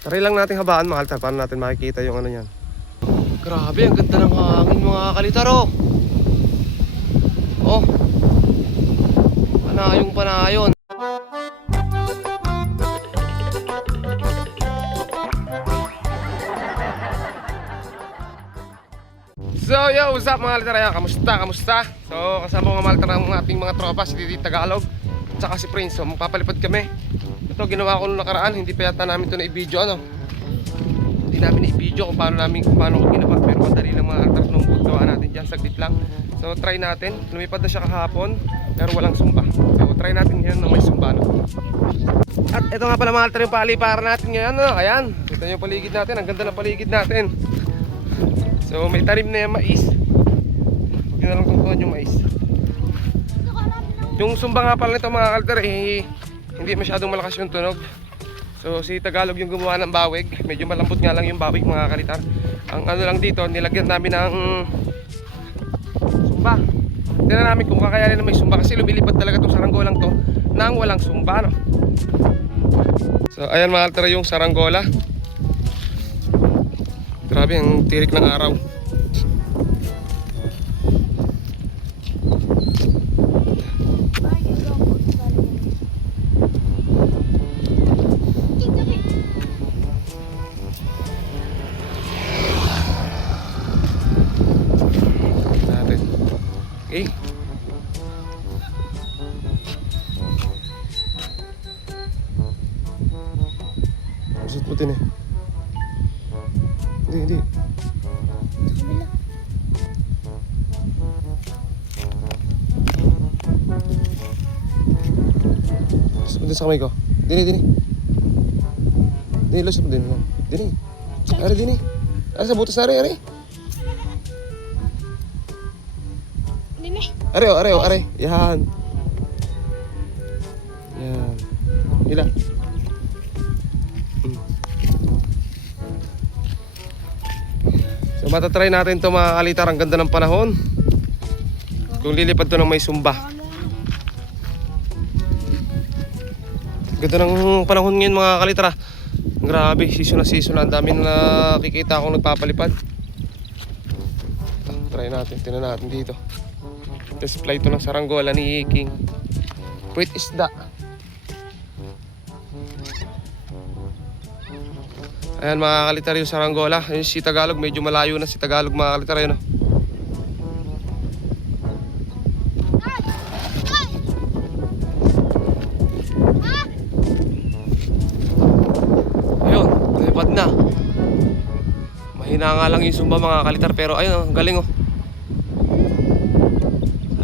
Try lang natin habaan mga kalitar. Paano natin makikita yung ano yan. Grabe, ang ganda ng hangin mga kalitar oh. Oh, panayong panayon. So yo, what's up mga kalitar? Ayan, kamusta? So kasama mga kalitar ng ating mga tropa, si Didi Tagalog at saka si Prince. So magpapalipad kami. Ito ginawa ko nung nakaraan, hindi pa yata namin ito na-i-video ano. Hindi namin na-i-video kung paano ko ginawa. Pero madali lang mga kalitar nung gawa natin dyan, saglit lang. So try natin, lumipad na siya kahapon pero walang sumba. So try natin ngayon na may sumba no? At ito nga pala mga kalitar yung paliparan natin ngayon no? Ayan, ito yung paligid natin, ang ganda ng paligid natin. So may tanim na yung mais. Huwag nyo na lang tungkuhan yung mais. Yung sumba nga pala nito mga kalitar hindi masyadong malakas yung tunog. So si Tagalog yung gumawa ng bawig. Medyo malambot nga lang yung bawig mga kalitar. Ang ano lang dito, nilagyan namin ng sumba. Tingnan namin kung kakayanin na may sumba. Kasi lumilipad talaga itong saranggolang to nang walang sumba no? So ayan mga kalitar yung saranggola. Grabe ang tirik ng araw. Okay. Busot putin eh. Hindi. Busot putin sa kamay ko. Dini. Dini, lusot mo din. Dini. Ari, dini. Ari, sa butas na ari. Are. Yan. Ila. So matatry natin to mga kalitar. Ang ganda ng panahon. Kung lilipad to ng may sumba. Ganda ng panahon ngayon mga kalitar. Grabe, season na. Ang dami na nakikita akong nagpapalipad. Try natin, tingnan natin dito. Test flight to ng saranggola ni King. Puwit isda. Ayan mga kalitar yung saranggola. Yung si Tagalog, medyo malayo na si Tagalog mga kalitar yun. Ayun, lumipad na. Mahina nga lang yung sumba mga kalitar. Pero ayun, galing oh.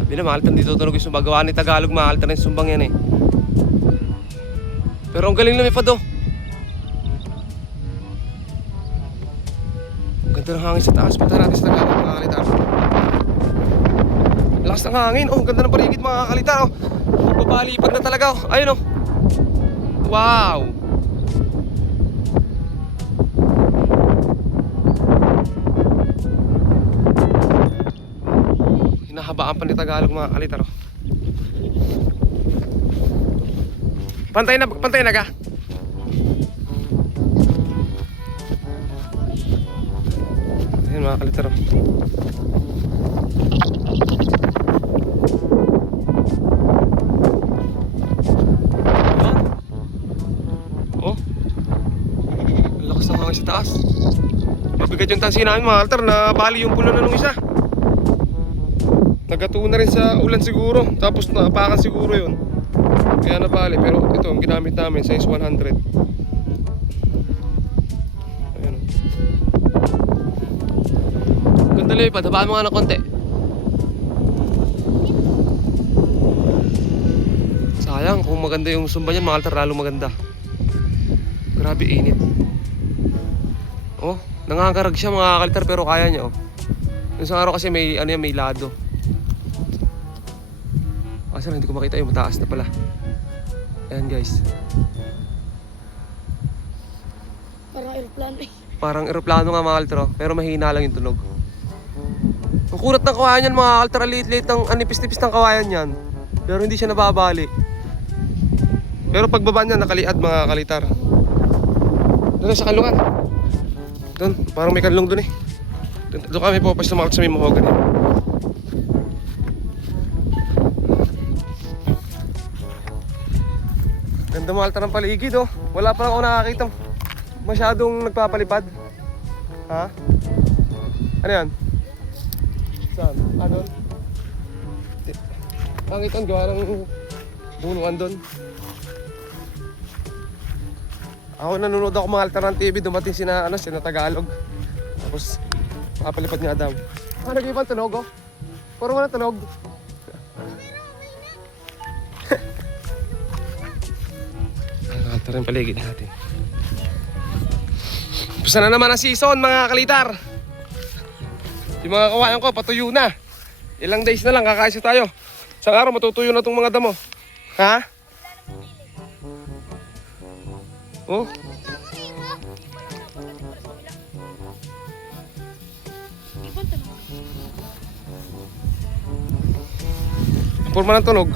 Sabi na mahal tan dito tunog yung sumba. Gawa ni Tagalog mahal tan yung sumbang yan eh. Pero ang galing lumipad oh. Ang ganda ng hangin sa taas. Punta natin sa Tagalog mga kalitar. Lakas ng hangin oh. Ang ganda ng paligid mga kalitar oh. Magpapalipad na talaga oh. Ayun oh. Wow. Hinahabaan pa ni Tagalog mga kalitar oh. Pantay na ka. Ayan mga kalitar oh. Oh. Lakas ng hangin sa taas. Mabigat yung tansi namin mga kalitar. Nabali yung pulo na nung isa. Nagatuon na rin sa ulan siguro. Tapos naapakan siguro yun. Kaya nabali. Pero ito ang ginamit namin, size 100. Ayan o. Ganda lipad, habaan mo nga ng konti. Sayang, kung maganda yung sumba niyan, mga kalitar, lalo maganda. Grabe init. Oh, nangangarag siya mga kalitar pero kaya niya oh. Yung sa araw kasi may ano yan, may lado. Asa hindi ko makita yung mataas na pala. Ayan guys. Parang aeroplano eh. Parang aeroplano nga mga kalitar oh. Pero mahina lang yung tunog. Ang kurat ng kawayan yan mga kalitar. Liit-liit ng anipis-nipis ng kawayan yan. Pero hindi siya nababali. Pero pagbaba niya nakaliad mga kalitar. Doon sa kanlungan. Doon, parang may kanlong doon eh. Doon kami pupas na sa may mahogany. Ganda mga altar ng paligid oh. Wala pa lang ako nakakita masyadong nagpapalipad. Ha? Ano yan? Saan? Ah, doon? Pangitan gawa ng bunuan doon. Ako nanonood ako mga altar ng TV, dumating sina Tagalog. Tapos papalipad nga daw. Nag-ibang tunog oh. Puro mo na tunog. Ang altar ng paligid natin. Pusa na naman ang season mga kalitar. Yung mga kawayan ko patuyo na. Ilang days na lang kakaisa tayo. Sa araw matutuyo na itong mga damo. Ha? Oh? Purma ng tunog.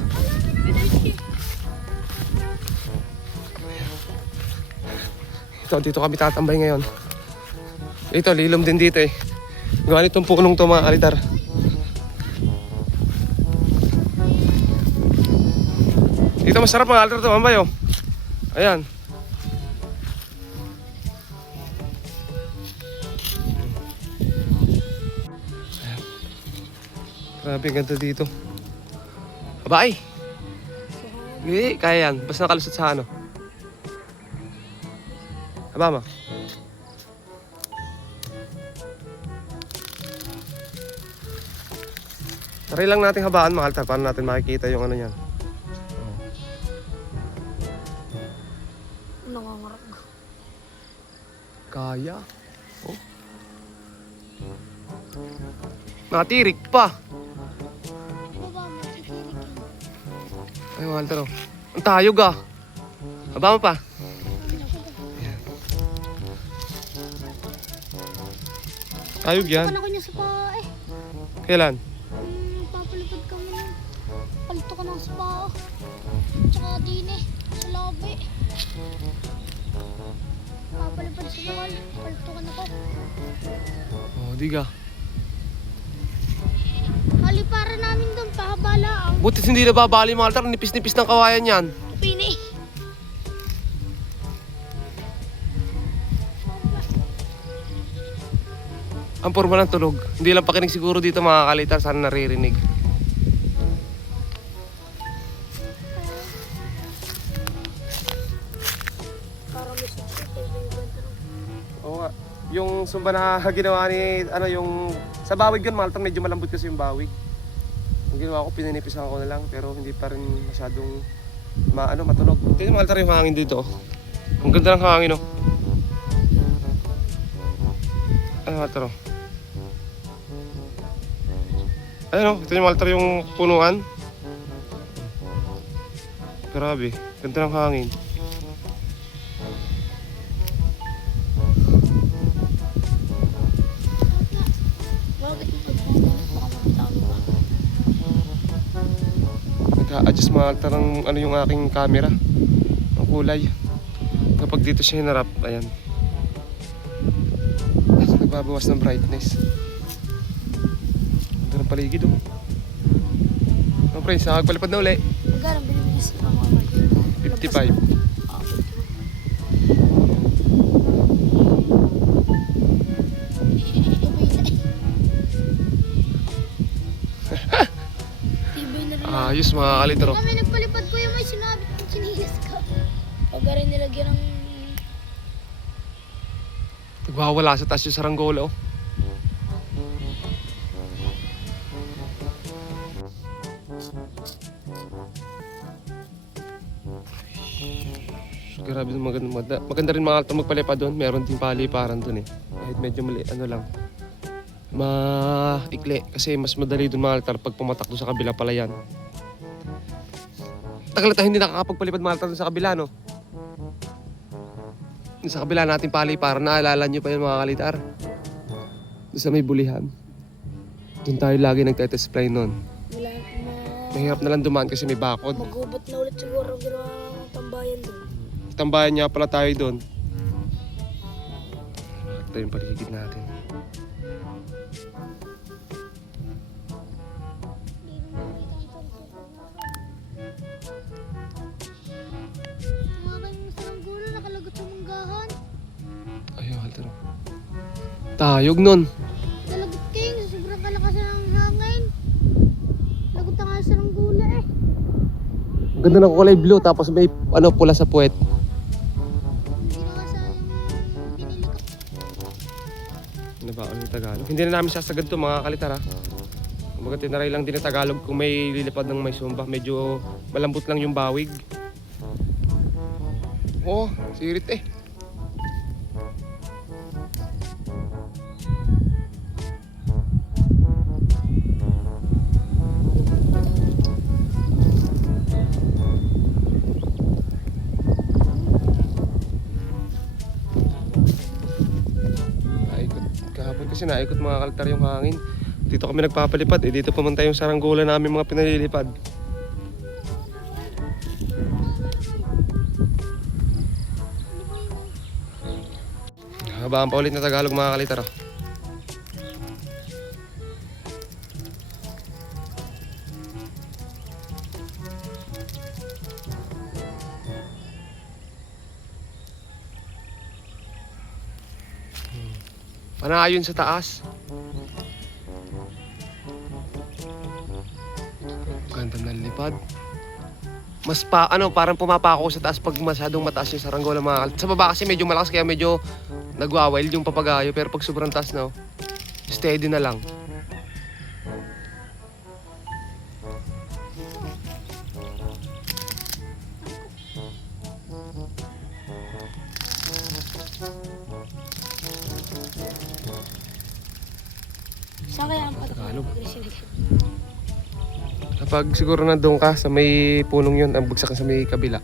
Dito kami tatambay ngayon. Ito, lilom din dito eh. Gawa nitong punong to mga kalitar. Dito masarap mga kalitar tumambay oh. Ayan. Grabe, ganda dito. Abay! Hindi, kaya yan. Basta nakalusot sa ano. Aba ma. Try lang natin habaan mga altar para natin makikita yung ano yan. Nangangarag. Kaya. Oh. Nakatirik pa. Baba mo, titirikin. Ay mga altar oh. Ang tayog ah. Haba mo pa. Tayog yan. Palito ka na ko niya sa paa eh. Kailan? Papalipad ka mo. Palito ka na sa paa. Tsaka din eh. Sa labi. Papalipad sa bakal. Palito ka na ko. Oh, diga. Haliparan namin doon. Pahabala ang Butit hindi nababali mga altar. Nipis-nipis ng kawayan yan. pini. Ang porma ng tunog. Hindi lang pakinig siguro dito mga kalitar. Sana naririnig. Parang may suksik eh. Oo nga. Yung sumba na ginawa ni, ano yung, sa bawig yun, maltang medyo malambot kasi yung bawig. Ang ginawa ko, pininipisan ko na lang, pero hindi pa rin masyadong, matunog. Tingnan mo altar yung hangin dito. Ang ganda ng hangin, oh. Ano altar, oh. Ayun, oh. Tingnan mo altar yung punuan. Grabe, ganda ng hangin. Bakit ito? Baka mabitaw ba? Nag-a-adjust mga altar ng ano yung aking camera. Ang kulay. Kapag dito siya hinarap, ayan. Nagbabawas ng brightness. Ganda ng paligid, oh. Oh, friends, nakagpalipad na uli. Magkano binibigis sa mga market? 55. Tibay na rin. Ayos mga kalitar, oh. Kami nagpalipad ko yung may sinabi kong sinilas ka. Pag rin nilagyan ng... Nagwawala sa taas yung saranggola, oh. Grabe, maganda rin mga altar magpalipad doon. Meron din paliparan doon eh. Kahit medyo mali, ano lang, maikli. Kasi mas madali doon mga altar pag pumatak doon sa kabila pala yan. Tagal na tayo hindi nakakapagpalipad mga altar doon sa kabila, no? Doon sa kabila natin paliparan, naalala nyo pa yun mga kalitar. Doon sa may bulihan. Doon tayo lagi nagtetest fly noon. Wala Mahirap na lang dumaan kasi may bakod. Magubat na ulit siguro ang ginawa ng tambayan doon. Tambayan niya pala tayo doon. Ito yung paligid natin. Mga kayong saranggola nakalagot sa manggahan. Ayun, Walter. Tayog nun. Nalagot king sa sobrang kalakasan ng hangin. Lagot na nga sa saranggola eh. Ang ganda ng kulay blue tapos may pula sa puwet. Hindi na nga sa yung binili ko. Ano ba yung Tagalog? Hindi na namin sasagad to mga kalitar ha. Kumbaga tinaray lang din ng Tagalog kung may lilipad ng may sumba. Medyo malambot lang yung bawig. Oh, sirit eh. Kahapon kasi naikot mga kaltar yung hangin. Dito kami nagpapalipad eh. Dito pumunta yung saranggola namin mga pinalilipad. Habaan pa ulit na Tagalog mga kalitar. Panayon sa taas. Ganda ng lipad. Mas parang pumapako sa taas pag masyadong mataas yung saranggola mga kalitar. Sa baba kasi medyo malakas kaya medyo nagwawild yung papagayo. Pero pag sobrang taas na, steady na lang. Saan kaya ang Tagalog. Kapag siguro nandun ka sa may punong yun, ang bagsak sa may kabila.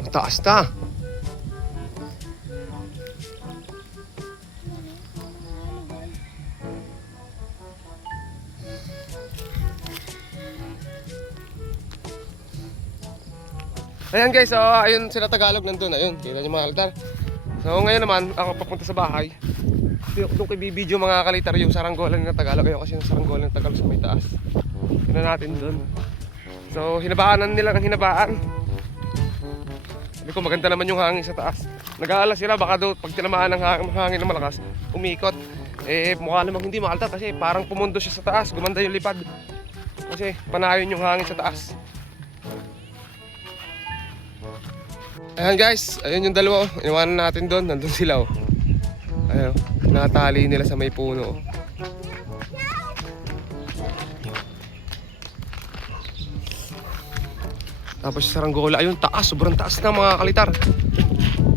Ang taas na! Ayan guys, so ayun sila Tagalog nandun, ayun, kita niyo mga kalitar. So ngayon naman, ako papunta sa bahay. Doon ko ibibideo mga kalitar yung saranggola ng Tagalog. Ayun kasi yung saranggola ng Tagalog sa may taas. Tignan natin doon. So hinabaanan nila ng hinabaan. Sabi ko maganda naman yung hangin sa taas. Nag-aalala sila baka doon pag tinamaan ng hangin na malakas, umikot. Eh mukha namang hindi makaltar kasi parang pumundo siya sa taas. Gumanda yung lipad. Kasi panayon yung hangin sa taas. Ayan guys, ayun yung dalawa. Iniwanan natin doon, nandun sila oh. Ayun, natali nila sa may puno. Tapos sa saranggola, ayun taas, sobrang taas na mga kalitar.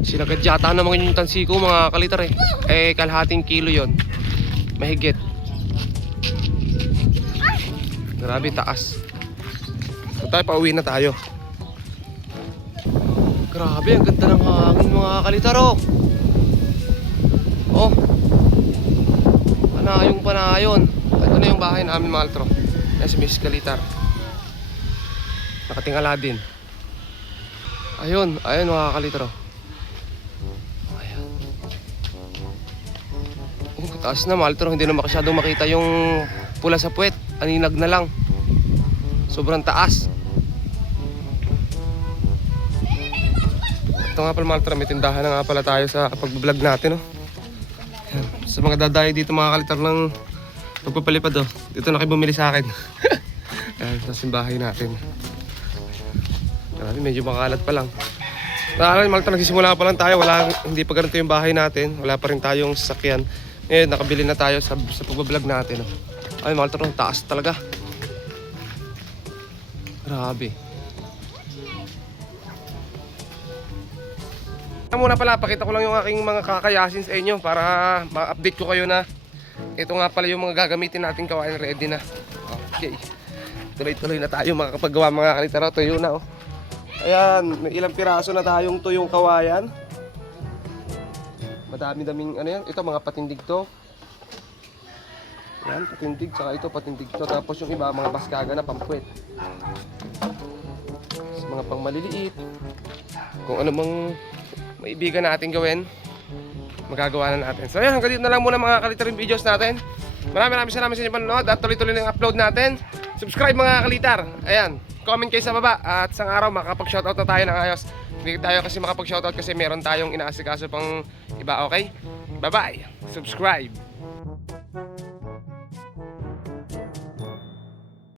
Sinagadyata naman yung tansi ko mga kalitar eh. Eh kalahating kilo yon, mahigit. Grabe taas. So tayo, pauwi na tayo. Grabe, ang ganda ng hangin mga kalitar oh. Oh. Panayon. Ito na yung bahay namin mga altro. Yan si Miss Kalitar. Nakatingala din. Ayun mga kalitar oh. Ayan. Oh, taas na mga altro. Hindi na masyadong makita yung pula sa puwet. Aninag na lang. Sobrang taas. Ito nga pala mga altro, may tindahan na nga pala tayo sa pag-vlog natin oh. Yan. Sa mga dadayo dito mga kalitar ng pagpapalipad oh. Dito na kayo bumili sa akin. Ayan, sa simbahay natin. Grabe, medyo makalat pa lang. Naalala mga kalitar, nagsisimula pa lang tayo. Hindi pa ganito yung bahay natin. Wala pa rin tayong sasakyan. Ngayon, nakabili na tayo sa pag-vlog natin oh. Ay mga kalitar, taas talaga. Grabe. Muna pala, pakita ko lang yung aking mga kakayasin sa inyo para ma-update ko kayo na ito nga pala yung mga gagamitin natin kawain, ready na. Okay, tuloy-tuloy na tayo makakapagawa mga kalitara. Tuyo na oh. Ayan, may ilang piraso na tayong tuyong kawayan. Madami-daming ano yan, ito mga patindig to. Ayan, patindig, saka ito patindig to. Tapos yung iba mga baskaga na pampuwet. mga pang maliliit. Kung ano mang maibigan natin gawin, magagawa na natin. So ayan, hanggang dito na lang muna mga kalitar yung videos natin. Maraming salamat sa inyo panonood at tuloy-tuloy na yung upload natin. Subscribe mga kalitar. Ayan, comment kayo sa baba at isang araw makapag-shoutout na tayo ng ayos. Hindi tayo kasi makapag-shoutout kasi meron tayong inaasikaso pang iba, okay? Bye-bye! Subscribe!